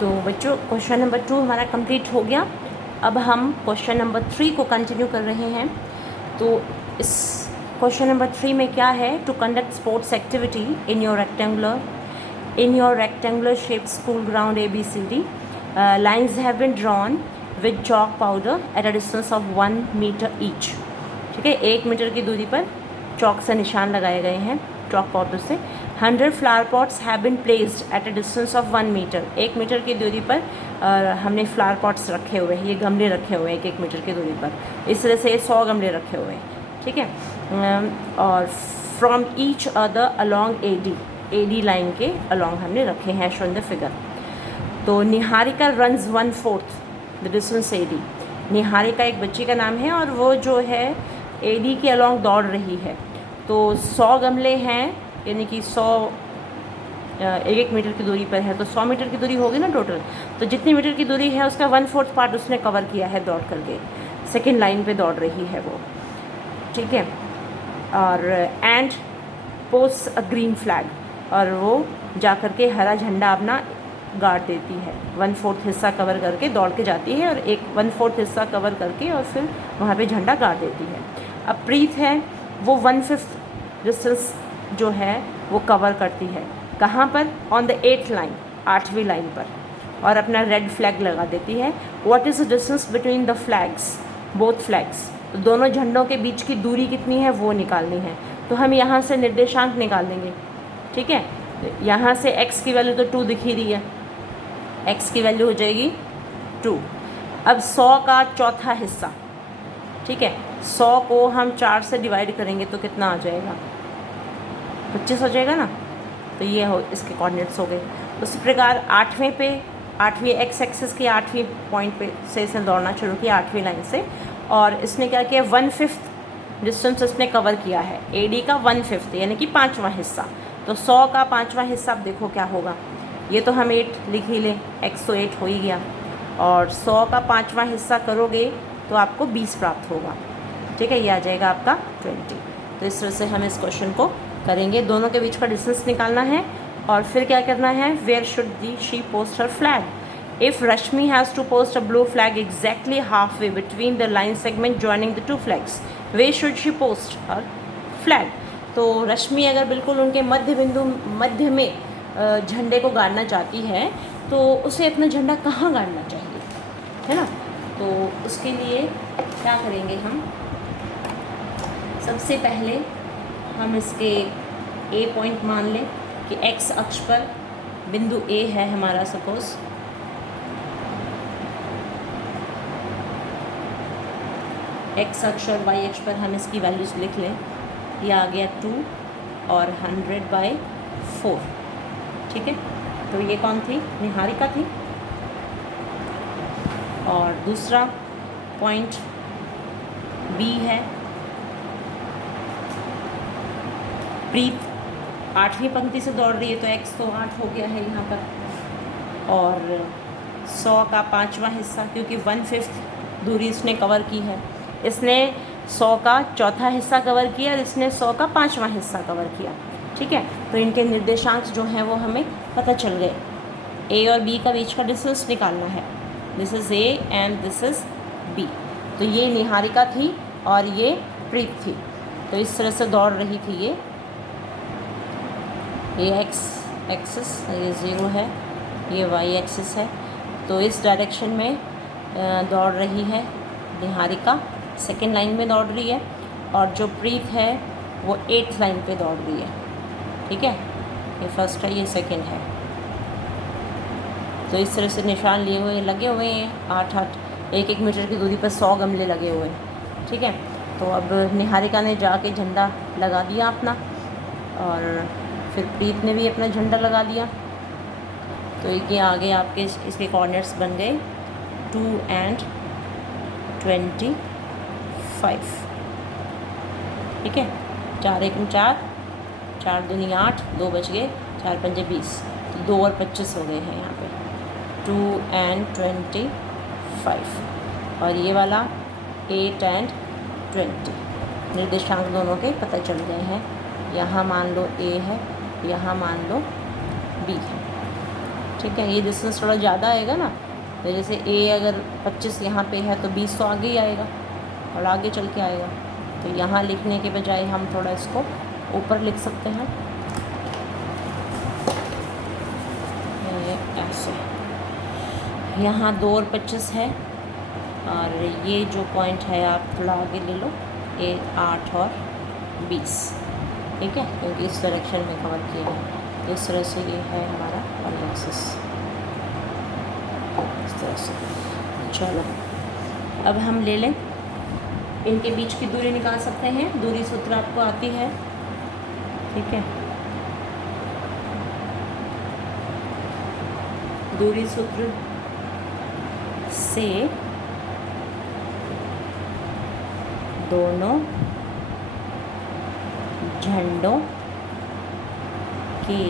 तो बच्चों question number 2 हमारा कंप्लीट हो गया। अब हम क्वेश्चन नंबर 3 को कंटिन्यू कर रहे हैं। तो इस क्वेश्चन नंबर 3 में क्या है, to conduct sports activity in your rectangular shape school ground ABCD, lines have been drawn with chalk powder at a distance of 1 metre each. ठीक है, 1 मीटर की दूरी पर चॉक से निशान लगाए गए हैं चॉक पाउडर से। 100 flower pots have been placed at a distance of 1 metre. 1 metre की दूरी पर हमने फ्लावर पॉट्स रखे हुए हैं, ये गमले रखे हुए हैं 1 मीटर की दूरी पर। इस तरह से 100 गमले रखे हुए हैं। ठीक है, और from each other along AD line के अलॉन्ग हमने रखे हैं, शो इन द फिगर। तो Niharika runs 1/4 the distance AD। Niharika एक बच्ची का नाम है और वो जो है AD के अलॉन्ग दौड़ रही है। तो 100 गमले हैं, यानी कि 100 1 मीटर की दूरी पर है, तो 100 मीटर की दूरी होगी ना टोटल। तो जितनी मीटर की दूरी है उसका 1/4 पार्ट उसने कवर किया है दौड़ करके। सेकेंड लाइन पे दौड़ रही है वो। ठीक है, और and post a green flag, और वो जा कर के हरा झंडा अपना गाड़ देती है। 1/4 हिस्सा कवर करके दौड़ के जाती है और 1/4 हिस्सा कवर करके और फिर वहाँ पे झंडा गाड़ देती है। अब प्रीत है, वो 1/5 डिस्टेंस जो है वो कवर करती है। कहाँ पर? ऑन द 8th लाइन, 8वीं लाइन पर, और अपना रेड फ्लैग लगा देती है। What is the distance between the flags, both flags? तो दोनों झंडों के बीच की दूरी कितनी है वो निकालनी है। तो हम यहाँ से निर्देशांक निकाल लेंगे। ठीक है, यहाँ से x की वैल्यू तो 2 दिख ही रही है, x की वैल्यू हो जाएगी 2। अब 100 का चौथा हिस्सा, ठीक है, 100 को हम 4 से डिवाइड करेंगे तो कितना आ जाएगा? 25 हो जाएगा ना। तो ये हो इसके कोऑर्डिनेट्स हो गए। उसी प्रकार 8वीं एक्स एक्सिस की 8वीं पॉइंट पे से इसने दौड़ना शुरू किया, 8वीं लाइन से, और इसने क्या किया, 1/5 डिस्टेंस इसने कवर किया है। AD का 1/5 यानी कि 5वां हिस्सा। तो 100 का 5वां हिस्सा अब देखो क्या होगा। ये तो हम 8 लिख ही लें, x तो 8 हो ही गया, और 100 का 5वां हिस्सा करोगे तो आपको 20 प्राप्त होगा। ठीक है, ये आ जाएगा आपका 20। तो इस तरह से हम इस क्वेश्चन को करेंगे। दोनों के बीच का डिस्टेंस निकालना है और फिर क्या करना है, where should she post her flag? If Rashmi has to post a blue flag exactly half way between the line segment joining the 2 flags, where should she post her flag? तो रश्मि अगर बिल्कुल उनके मध्य में झंडे को गाड़ना चाहती है तो उसे अपना झंडा कहाँ गाड़ना चाहिए, है ना। तो उसके लिए क्या करेंगे हम, सबसे पहले हम इसके A पॉइंट मान लें कि x अक्ष पर बिंदु A है हमारा। सपोज x अक्ष और y अक्ष पर हम इसकी वैल्यूज़ लिख लें। ये आ गया 2 और 100/4। ठीक है, तो ये कौन थी? निहारिका थी। और दूसरा पॉइंट B है, प्रीत 8वीं पंक्ति से दौड़ रही है, तो x तो 8 हो गया है यहाँ पर, और 100 का 5वां हिस्सा, क्योंकि 1/5 दूरी इसने कवर की है। इसने 100 का चौथा हिस्सा कवर किया और इसने 100 का 5वां हिस्सा कवर किया। ठीक है, तो इनके निर्देशांक जो हैं वो हमें पता चल गए। A और B का बीच का डिस्टेंस निकालना है। This is A and this is B। तो ये निहारिका थी और ये प्रीत थी। तो इस तरह से दौड़ रही थी ये x एक्सिस, ये 0 है, ये y एक्सिस है। तो इस डायरेक्शन में दौड़ रही है निहारिका, सेकेंड लाइन में दौड़ रही है, और जो प्रीत है वो 8th लाइन पे दौड़ रही है। ठीक है, ये फर्स्ट है, ये सेकेंड है। तो इस तरह से निशान लिए हुए लगे हुए हैं 8-8, 1-1 मीटर की दूरी पर 100 गमले लगे हुए हैं। ठीक है, तो अब निहारिका ने जाके झंडा लगा दिया अपना, और फिर प्रीत ने भी अपना झंडा लगा दिया। तो ये आगे आपके इसके कोऑर्डिनेट्स बन गए 2 and 25। ठीक है, 4 1 4, 4 दूनी 8, 2 बच गए, 4 पंजे 20, तो 2 और 25 हो गए हैं यहाँ पे, 2 and 25। और ये वाला 8 and 20। निर्देशांक दोनों के पता चल गए हैं। यहाँ मान लो A है, यहाँ मान लो B है। ठीक है, ये डिस्टेंस थोड़ा ज़्यादा आएगा ना, तो जैसे ए अगर 25 यहाँ पे है तो 20 तो आगे ही आएगा और आगे चल के आएगा। तो यहाँ लिखने के बजाय हम थोड़ा इसको ऊपर लिख सकते हैं ऐसे। यहाँ 2 और 25 है, और ये जो पॉइंट है आप थोड़ा आगे ले लो, ये 8 और 20, ठीक है, क्योंकि इस डायरेक्शन में कवर किया है। तो इस तरह से ये है हमारा वाई एक्सिस, इस तरह से। चलो अब हम ले लें, इनके बीच की दूरी निकाल सकते हैं। दूरी सूत्र आपको आती है, ठीक है, दूरी सूत्र से दोनों झंडों के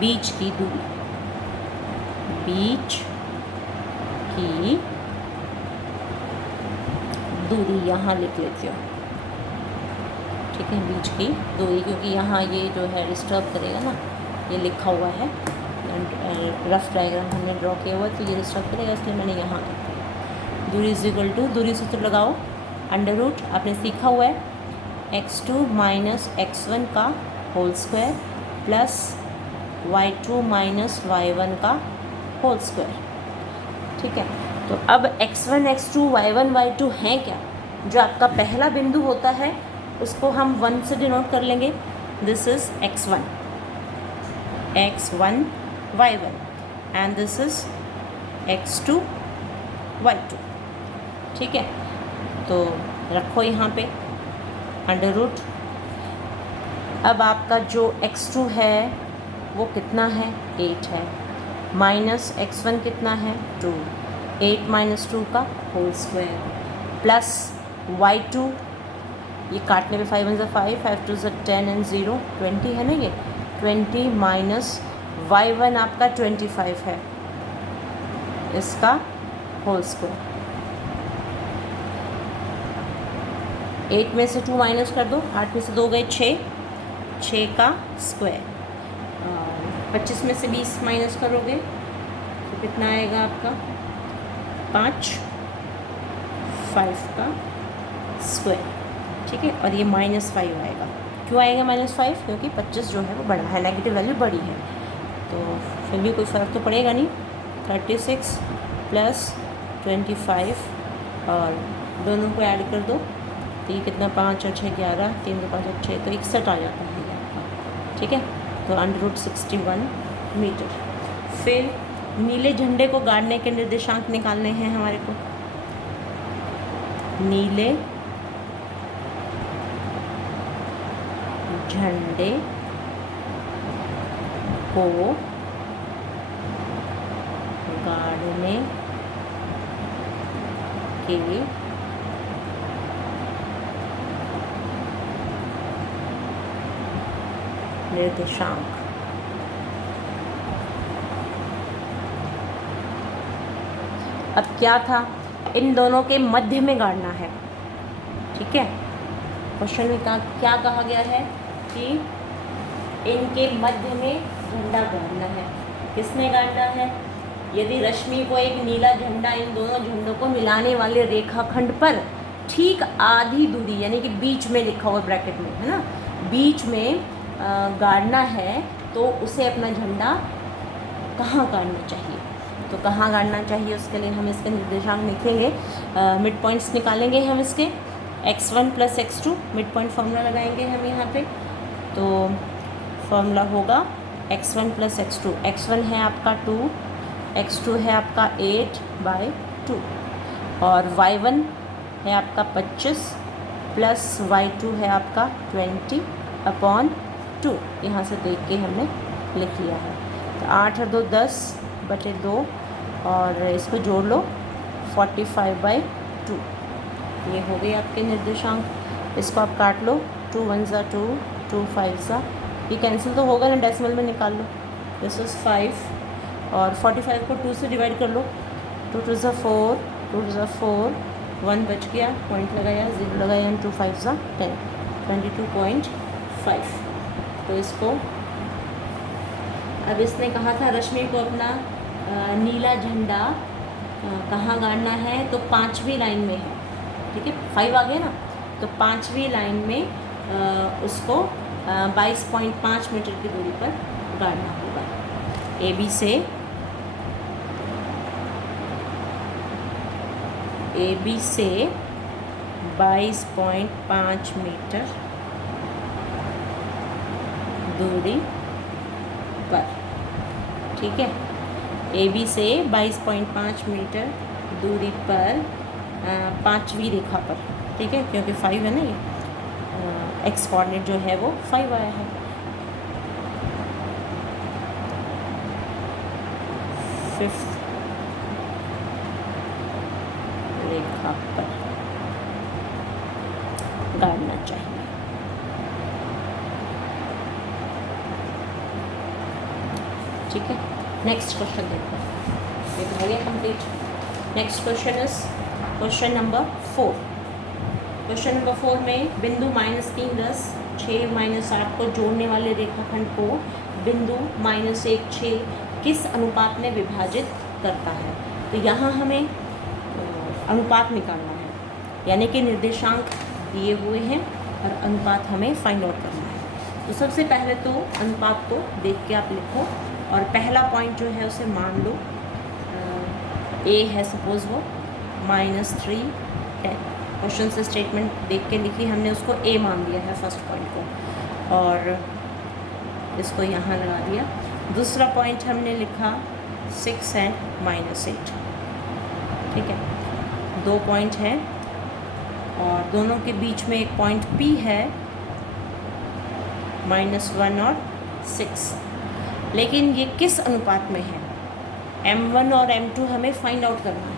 बीच की दूरी, बीच की दूरी यहाँ लिख लेती हूँ, ठीक है, बीच की दूरी, क्योंकि यहाँ ये जो है डिस्टर्ब करेगा ना, ये लिखा हुआ है, रफ डायग्राम हमने ड्रॉ किया हुआ है, तो ये डिस्टर्ब करेगा, इसलिए मैंने यहाँ लिखा है। दूरी इज इक्वल टू, दूरी सूत्र लगाओ, अंडर रूट आपने सीखा हुआ है x2 माइनस x1 का whole square plus y2 minus y1 का होल स्क्वायर, ठीक है। तो अब x1 x2 y1 y2 हैं क्या, जो आपका पहला बिंदु होता है उसको हम 1 से डिनोट कर लेंगे। This is x1 y1 and this is x2 y2, ठीक है। तो रखो यहाँ पे अंडर रूट। अब आपका जो x2 है वो कितना है, 8 है, माइनस x1 कितना है, 2, 8 माइनस 2 का होल स्क्वायर प्लस y2, ये काटने पे 5 1 ज़ा 5, 5 2 ज़ा 10 एंड 0 20 है ना, ये 20 माइनस y1 आपका 25 है, इसका होल स्क्वायर। 8 में से 2 माइनस कर दो, 8 में से 2 गए 6 का स्क्वायर, 25 में से 20 माइनस करोगे तो कितना आएगा आपका 5 का स्क्वायर, ठीक है। और ये -5 आएगा, क्यों आएगा -5, क्योंकि 25 जो है वो बड़ा है, नेगेटिव वैल्यू बड़ी है, तो फिर भी कोई फ़र्क तो पड़ेगा नहीं। 36 प्लस 25 और दोनों को ऐड कर दो, तो ये कितना 5 और 6 11, 3 2 5 और 6, तो 61 आ जाता है ये आपका, ठीक है। तो अंडर रूट 61 मीटर। फिर नीले झंडे को गाड़ने के निर्देशांक निकालने हैं हमारे को। नीले झंडे को गाड़ने के निर्देशांक, अब क्या था, इन दोनों के मध्य में गाड़ना है, ठीक है। क्वेश्चन में क्या कहा गया है कि इनके मध्य में झंडा गाड़ना है। किसमें गाड़ना है, यदि रश्मि को एक नीला झंडा इन दोनों झंडों को मिलाने वाले रेखाखंड पर ठीक आधी दूरी, यानी कि बीच में लिखा हुआ ब्रैकेट में है ना, बीच में गाड़ना है, तो उसे अपना झंडा कहाँ गाड़ना चाहिए, तो कहाँ गाड़ना चाहिए उसके लिए हम इसके निर्देशांक लिखेंगे, मिड पॉइंट्स निकालेंगे हम इसके, x1 plus x2 mid point formula लगाएंगे हम यहाँ पे। तो फार्मूला होगा x1 प्लस x2, x1 है आपका 2, x2 है आपका 8/2 और y1 है आपका 25 प्लस y2 है आपका 20/2, यहाँ से देख के हमने लिख लिया है। तो 8 और 2 10/2 और इसको जोड़ लो 45/2, ये हो गए आपके निर्देशांक। इसको आप काट लो, 2 1 ज़ा 2, 2 5 ज़ा, ये कैंसिल तो होगा ना, डेसिमल में निकाल लो, दिस इज़ 5 और 45 को 2 से डिवाइड कर लो, 2 2 ज़ा 4, 2 ज़ा 4, 1 बच गया, पॉइंट लगाया, 0 लगाया, 2 5 ज़ा 10, 22.5। तो इसको अब इसने कहा था रश्मि को अपना नीला झंडा कहाँ गाड़ना है, तो 5वीं लाइन में है, ठीक है, 5 आ गया ना, तो 5वीं लाइन में उसको 22.5 मीटर की दूरी पर गाड़ना होगा। AB से 22.5 मीटर दूरी पर, ठीक है, AB से 22.5 मीटर दूरी पर 5वीं रेखा पर, ठीक है, क्योंकि 5 है ना, ये एक्स कोऑर्डिनेट जो है वो 5 आया है। फिफ्थ रेखा पर गाड़ना चाहिए। ठीक है, नेक्स्ट क्वेश्चन देखो, ये तो हो गया complete. Next question is question number 4। Question number 4 में बिंदु -3, 10, 6, -8 को जोड़ने वाले रेखाखंड को बिंदु -1, 6 किस अनुपात में विभाजित करता है। तो यहाँ हमें अनुपात निकालना है, यानी कि निर्देशांक दिए हुए हैं और अनुपात हमें फाइंड आउट करना है। तो सबसे पहले तो अनुपात को देख के आप लिखो, और पहला पॉइंट जो है उसे मान लो A है, सपोज़ वो -3, 10। क्वेश्चन से स्टेटमेंट देख के लिखी हमने, उसको A मान दिया है फर्स्ट पॉइंट को, और इसको यहाँ लगा दिया। दूसरा पॉइंट हमने लिखा 6 and -8, ठीक है, 2 पॉइंट हैं, और दोनों के बीच में एक पॉइंट P है, -1 और 6। लेकिन ये किस अनुपात में है, M1 और M2 हमें फाइंड आउट करना है,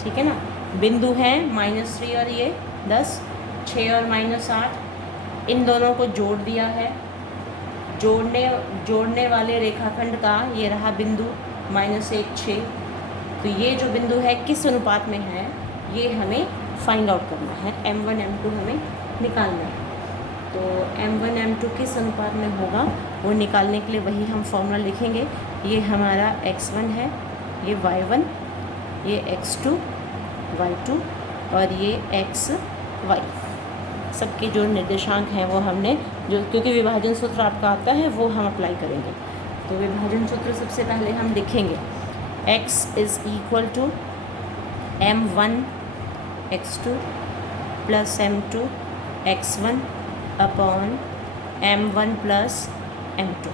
ठीक है ना। बिंदु हैं -3 और ये 10, 6 और -8, इन दोनों को जोड़ दिया है। जोड़ने वाले रेखाखंड का ये रहा बिंदु -1, 6। तो ये जो बिंदु है किस अनुपात में है, ये हमें फाइंड आउट करना है। M1 M2 हमें निकालना है। तो M1 M2 किस अनुपात में होगा, वो निकालने के लिए वही हम फॉर्मूला लिखेंगे। ये हमारा x1 है, ये y1, ये x2, y2 और ये xy। सबके जो निर्देशांक हैं वो हमने जो, क्योंकि विभाजन सूत्र आपका आता है वो हम अप्लाई करेंगे। तो विभाजन सूत्र सबसे पहले हम लिखेंगे, x is equal to M1 x2 plus M2 x1 upon M1 plus M2।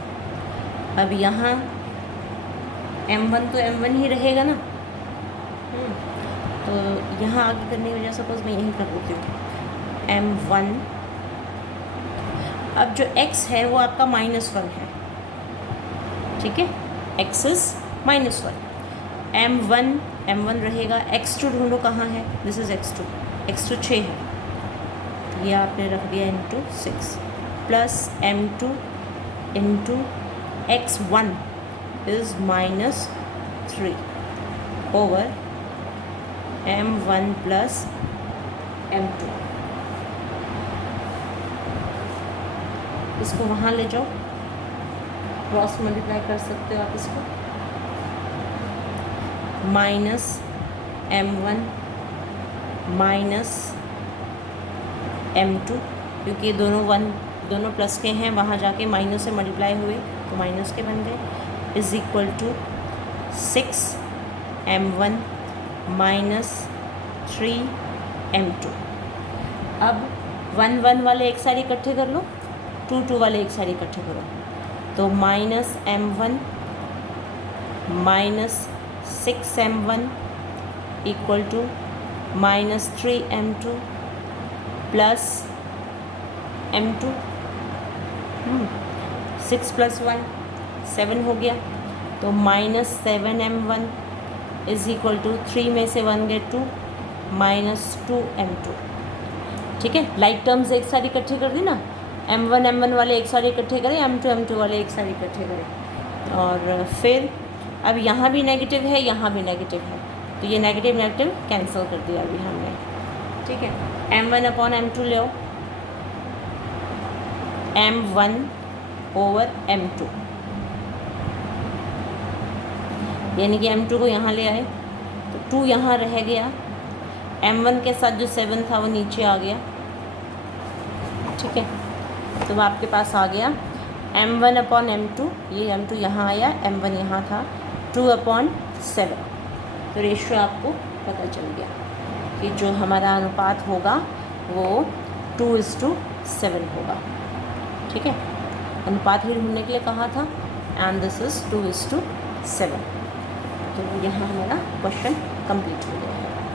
अब यहाँ M1 तो M1 ही रहेगा ना, तो यहाँ आगे करने की वजह सपोज मैं यहीं कर देती हूँ M1। अब जो x है वो आपका -1 है, ठीक है, x इज़ -1, M1 रहेगा। x2 ढूंढो कहाँ है, दिस इज़ x2 6 है, ये आपने रख दिया into 6 plus M2 into x1 is -3 over M1 plus M2। इसको वहाँ ले जाओ, क्रॉस मल्टीप्लाई कर सकते हो आप इसको, -M1 माइनस M2, क्योंकि ये दोनों प्लस के हैं, वहाँ जाके माइनस से मल्टीप्लाई हुए तो माइनस के बन गए, is equal to 6M1 minus 3M2। अब 1 वाले एक साइड इकट्ठे कर लो, 2 वाले एक साइड इकट्ठे करो, तो -M1 minus 6M1 equal to -3M2 plus M2। 6 + 1 7 हो गया, तो -7M1 इज़ इक्वल टू 3 में से 1 गए 2 -2M2। ठीक है, लाइक टर्म्स एक साइड इकट्ठे कर दी ना, M1 वाले एक साइड इकट्ठे करें, M2 वाले एक साइड इकट्ठे करें, और फिर अब यहाँ भी नेगेटिव है, यहाँ भी नेगेटिव है, तो ये नेगेटिव कैंसिल कर दिया अभी हमने। ठीक है, M1/M2 ले, M1/M2 यानी कि M2 को यहाँ ले आए तो 2 यहाँ रह गया, M1 के साथ जो 7 था वो नीचे आ गया, ठीक है। तो वो आपके पास आ गया M1/M2, ये M2 यहाँ आया, M1 यहाँ था, 2/7। तो रेशियो आपको पता चल गया कि जो हमारा अनुपात होगा वो 2:7 होगा, ठीक है। अनुपात ही ढूंढने के लिए कहा था, एंड दिस इज़ 2:7। तो यहाँ हमारा क्वेश्चन कंप्लीट हो गया है।